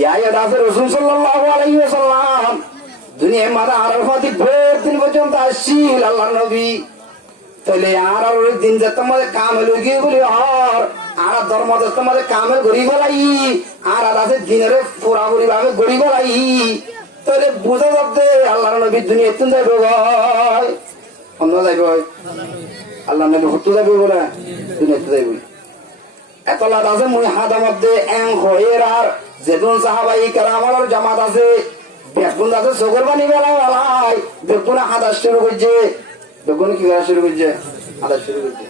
ইয়াদ আছে রাসূল সাল্লাল্লাহু আলাইহি ওয়াসাল্লাম দুনিয়ার মাঝে আরাফাতি ভোর দিন পর্যন্ত আসছিল আল্লাহ নবী। তাহলে আর দিন যে তোমাদের কামেল গিয়ে বলি আর ধর্ম তোমাদের কামেল গড়ি গলাই আর আছে দিনের পুরাপুরি ভাবে গড়ি গলাই। তাহলে বোঝা যাচ্ছে আল্লাহ নবী দুনিয়া এত যাইব অন্য যাইব আল্লাহ নবী হতো যাবে বলে দুনিয়া এত যাইব এত লাভ আছে মুই হাতের মধ্যে এং হয়ের আর যেদিন সাহাবাই কেরামার জামাত আছে বেগুন আছে চোখের পানি বেলায় বেলায় বেগুনে হাত শুরু করছে বেগুন কি করা শুরু করছে হাত শুরু করছে।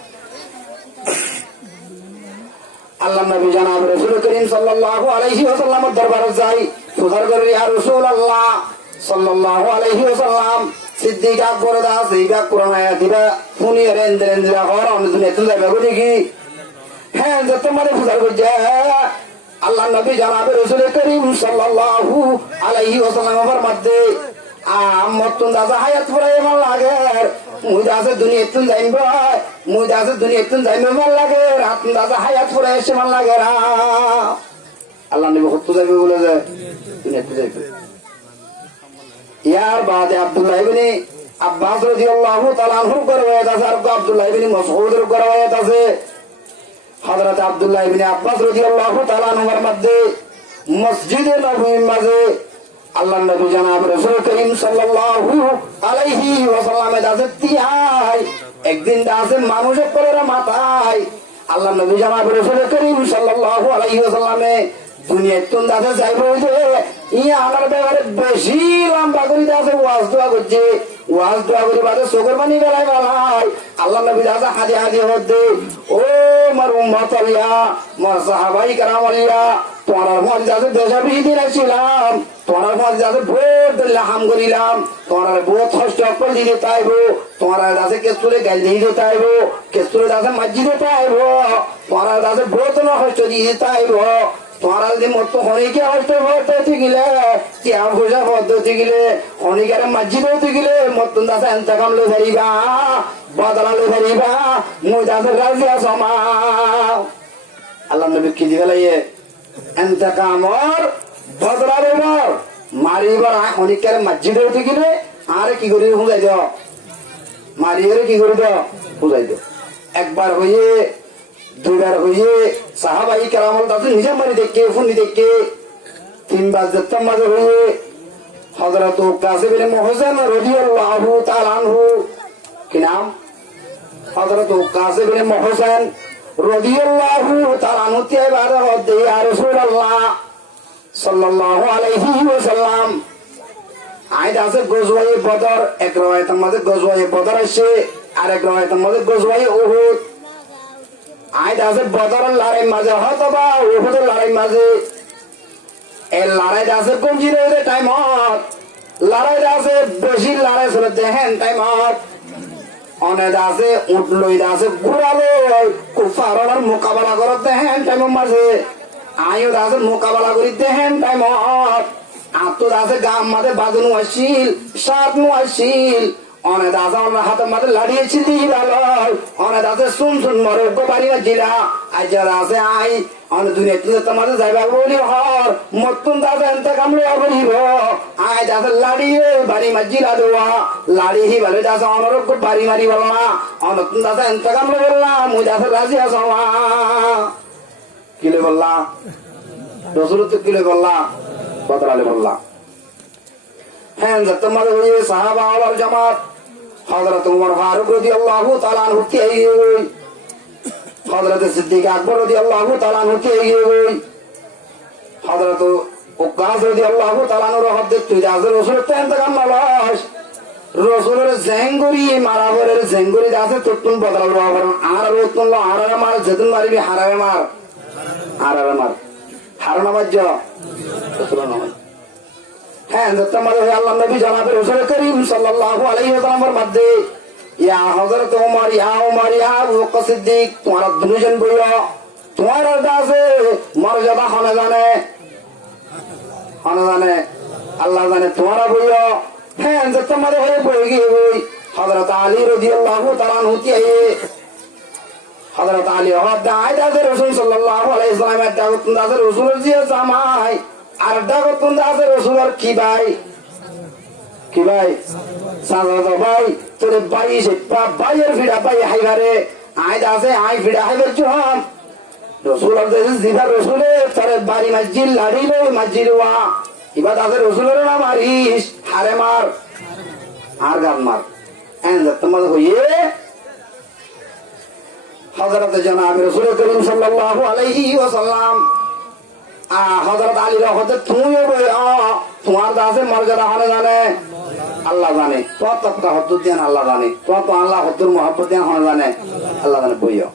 আল্লাহ নবী জানাব রাসূল করিম সাল্লাল্লাহু আলাইহি ওয়াসাল্লামের দরবারে যাই সুদার করে ইয়া রাসূলুল্লাহ সাল্লাল্লাহু আলাইহি ওয়াসাল্লাম সিদ্দিক আকবর দা সিগা কোরআন আয়াত দিবা ফুনি রেন্দ্রেন দিরা হর অন্য দুনিয়া তুই যাবে দেখি হ্যাঁ যে তোমাদের সুদার করছে। আল্লাহ নবী জানাব রাসূল করিম সাল্লাল্লাহু আলাইহি ওয়াসাল্লামের মধ্যে মতন দাদা হায়াত পড়ে এমন লাগে মুই আছে দুনিয়া তুন যাইব মুই আছে দুনিয়া তুন যাইব এমন লাগে রাত দাদা হায়াত পড়ে এসে এমন লাগে রা আল্লাহ নবী কত যাইবে বলে যায় দুনিয়া তুন যাইবে। ইয়ার বাদে আব্দুল্লাহ ইবনে আব্বাস রাদিয়াল্লাহু তাআলা আনহু রওয়ায়াত আছে আর আব্দুল্লাহ ইবনে মাসউদ এর রওয়ায়াত আছে। হযরত আব্দুল্লাহ ইবনে আব্বাস রাদিয়াল্লাহু তাআলা আনহুর মধ্যে মসজিদে নববীর মাঝে আল্লাহ নবী জানাব রাসূল করিম সাল্লাল্লাহু আলাইহি ওয়াসাল্লামের দাসে তিয়াই একদিন দাসে মানুষের পরের মাথায় আল্লাহ নবী জানাব রাসূল করিম সাল্লাল্লাহু আলাইহি ওয়াসাল্লামে দুনিয়ার তুন দাসে যাইব যে ইয়া আমার ব্যাপারে বেশি লম্বা করে দাসে ওয়াজ দোয়া করছে ওয়াজ দোয়া করে বাদে চোখের পানি বেলায় বেলায় আল্লাহ নবী দাসে হাদি হাদি হতে ও আমার উম্মত আলিয়া আমার সাহাবাই কেরাম আলিয়া তোমার মধ্যে আছে দেশাবিহীন ছিলাম তোমার মধ্যে আছে ভোট দিলে হাম করিলাম তোমার বহুত কষ্ট করে দিতে চাইব তোমার আছে কেস্তুরে গাল দিয়ে দিতে চাইব কেস্তুরে আছে মাঝি দিতে চাইব তোমার আছে বহুত না কষ্ট দিয়ে চাইব তোমার যদি মত খনিকে কষ্ট হতে গেলে কিয়া পয়সা পদ্ধতি গেলে খনিকারে মাঝি দিতে গেলে মতন আছে এন্তকাম লে ধরিবা বদলা লে ধরিবা মুই আছে রাজি আছো মা আল্লাহ নবী কি দিবে লাইয়ে এন্তকামর বদলা দেবার মারিবার খনিকারে মাঝি দিতে গেলে আরে কি করি বুঝাই দাও মারিয়ে কি করে দাও বুঝাই দাও। একবার হইয়ে দুইবার হইয়ে সাহাবাই কেরামল তাদের নিজে মারি দেখে ফুনি দেখে তিনবার যেতাম মাঝে হইয়ে হযরত কাসিম ইবনে মুহসিন রাদিয়াল্লাহু তাআলা আনহু কি নাম হযরত কাসিম ইবনে মুহসিন রাদিয়াল্লাহু তাআলা আনহু তে বারে হতে ইয়া রাসূলুল্লাহ সাল্লাল্লাহু আলাইহি ওয়াসাল্লাম আইদ আছে গজওয়ায়ে বদর এক রওয়ায়াতের মধ্যে গজওয়ায়ে বদর আছে আর এক রওয়ায়াতের মধ্যে গজওয়ায়ে উহুদ আইদ আছে বদরের লড়াই মাঝে হয়তোবা উহুদের লড়াই মাঝে এই লড়াই আছে কোন জিরোদের টাইমত লড়াই আছে বেশি লড়াই চলে দেখেন টাইমত অনেক আছে উঠ লই আছে ঘুরালো কুফারের মোকাবেলা করে দেখেন টাইমের মাঝে আয়ু আছে মোকাবেলা করি দেখেন টাইমত আত্মর আছে গাম মাঝে বাজনু আসিল সাত নু আসিল অনেক আছে আমার হাতের মাঝে লাড়িয়েছি দিই ভালো অনেক আছে শুন শুন মরে বাড়ি না জিরা আজ যারা আছে আই অনেক দুনিয়া তুই তোমার যাইবা বলি হর মতন দাদা এনতে কামলে বলিব আই দাদা লাড়িয়ে বাড়ি মা জিরা দেওয়া লাড়ি হি ভালো দাদা অনরক বাড়ি মারি বল না অনতন দাদা এনতে কামলে বললাম মুই দাদা রাজি আছো কিলে বললা রসুল তো কিলে বললা বদলালে বললা হ্যাঁ তোমার হয়ে সাহাবা আওয়ার জামাত হযরত উমর ফারুক রাদিয়াল্লাহু তাআলা আনহু কে হযরত সিদ্দিক আকবর রাদিয়াল্লাহু তাআলা আনহু কে হযরত উকাস রাদিয়াল্লাহু তাআলা আনহু হদ্দে তুই রাজুল রাসূল তে ইন্তকাম মালাস রাসূলের জেঙ্গুরি মারাবরের জেঙ্গুরি আছে তুতুন বদলাল রাবর আর রতুন আরারে মার যেদিন মারিবি হারারে মার আরারে মার হারানা বাজ্য রাসূল নয়। হ্যাঁ তোমার আল্লাহ নবী জানাবে রাসূল করিম সাল্লাল্লাহু আলাইহি ওয়াসাল্লামের মধ্যে ইয়া হযরত ওমর ইয়া আবু বকর সিদ্দিক তোমার দুজন বইয়া তোমার দাসে মর্যাদা হনে জানে আল্লাহ জানে তোমার বইয়া। হ্যাঁ তোমার হয়ে বই গিয়ে বই হযরত আলী রাদিয়াল্লাহু তাআলা আনহু কে হযরত আলী হদ্দা আইদাতে রাসূল সাল্লাল্লাহু আলাইহি ওয়াসাল্লামের দাওয়াত দাসে রাসূলের জিয়া জামাই আর আর ডাকত কোন আছে রসুলের কি ভাই কি ভাই সাজাদা ভাই তোর ভাই সে ভাইয়ের ভিড়া ভাই হাইবারে আয় আছে আয় ভিড়া হাইবার চুহাম রসুল জিবার রসুলে তোর বাড়ি মসজিদ লাড়িল মসজিদ ওয়া এবার আছে রসুলের নাম মারিস হারে মার আর গান মার তোমার হইয়ে হযরত জনাব রাসূল করিম সাল্লাল্লাহু আলাইহি ওয়াসাল্লাম হযরত আলী রহমতে তুমিও তোমার দাসে মর্যাদা হলে জানে আল্লাহ জানে তোমার তো হদ্দুর দেন আল্লাহ জানে তোমার তো আল্লাহ হদ্দুর মহব্বত দেন হলে জানে আল্লাহ জানে বইও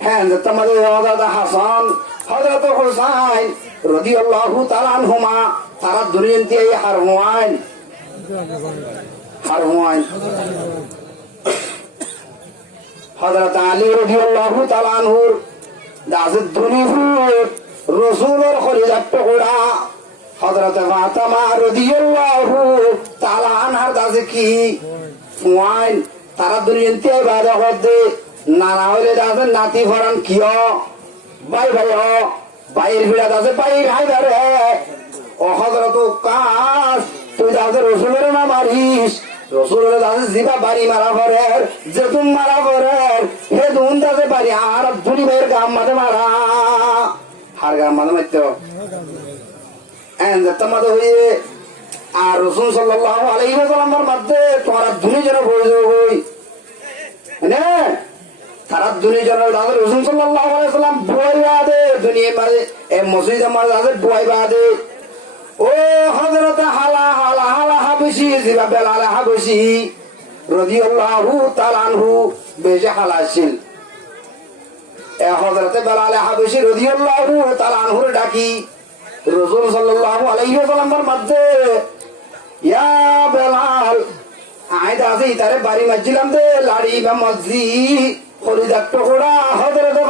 হ্যাঁ তোমাদের হযরত হাসান হযরত হুসাইন রাদিয়াল্লাহু তাআলা আনহুমা তারা দুনিয়াতে হার হুয়াইন হযরত আলী রাদিয়াল্লাহু তাআলা আনহুর দাসের দুনিয়ার রসুলের খলিজার টুকরা হযরত ফাতেমা রাদিয়াল্লাহু তাআলা আনহার দাসে কি ওয়াইন তারা দুনিয়াতে ইবাদত করতে নানা হইলে দাসের নাতি ফরান কিও ভাই ভাই ভাইয়ের ভিড়া দাসে ভাই ভাই ধরে ও হযরত কাস তুই দাসের রসুলের নাম মারিস রসুলের দাসে জিবা বাড়ি মারা পরে যে তুম মারা পরে হে দুন দাসে বাড়ি আর দুনি ভাইয়ের গাম মাঝে মারা হার গাম মাঝে মারতো তোমাদের হয়ে আর রসুল সাল্লাল্লাহু আলাইহি ওয়াসাল্লামের মধ্যে তোমার দুনি যেন বইজ হই না তারা দুনি যেন দাসের রসুল সাল্লাল্লাহু আলাইহি ওয়াসাল্লাম বই বাদে দুনিয়া মাঝে এ মসজিদে মাঝে দাসের বই বাদে ও হযরত হালা হালা হালা হাবশি জিবা বেলাল হাবশি রাদিয়াল্লাহু তাআলা আনহু বেজে হালাছিল এ হযরত বেলাল হাবশি রাদিয়াল্লাহু তাআলা আনহুর ডাকি রাসূল সাল্লাল্লাহু আলাইহি ওয়াসাল্লামের মধ্যে ইয়া বেলাল আইদা আছে তারে বাড়ি মাঝিলাম দে লাড়ি বা মসজিদ খলিদার টুকরা হযরত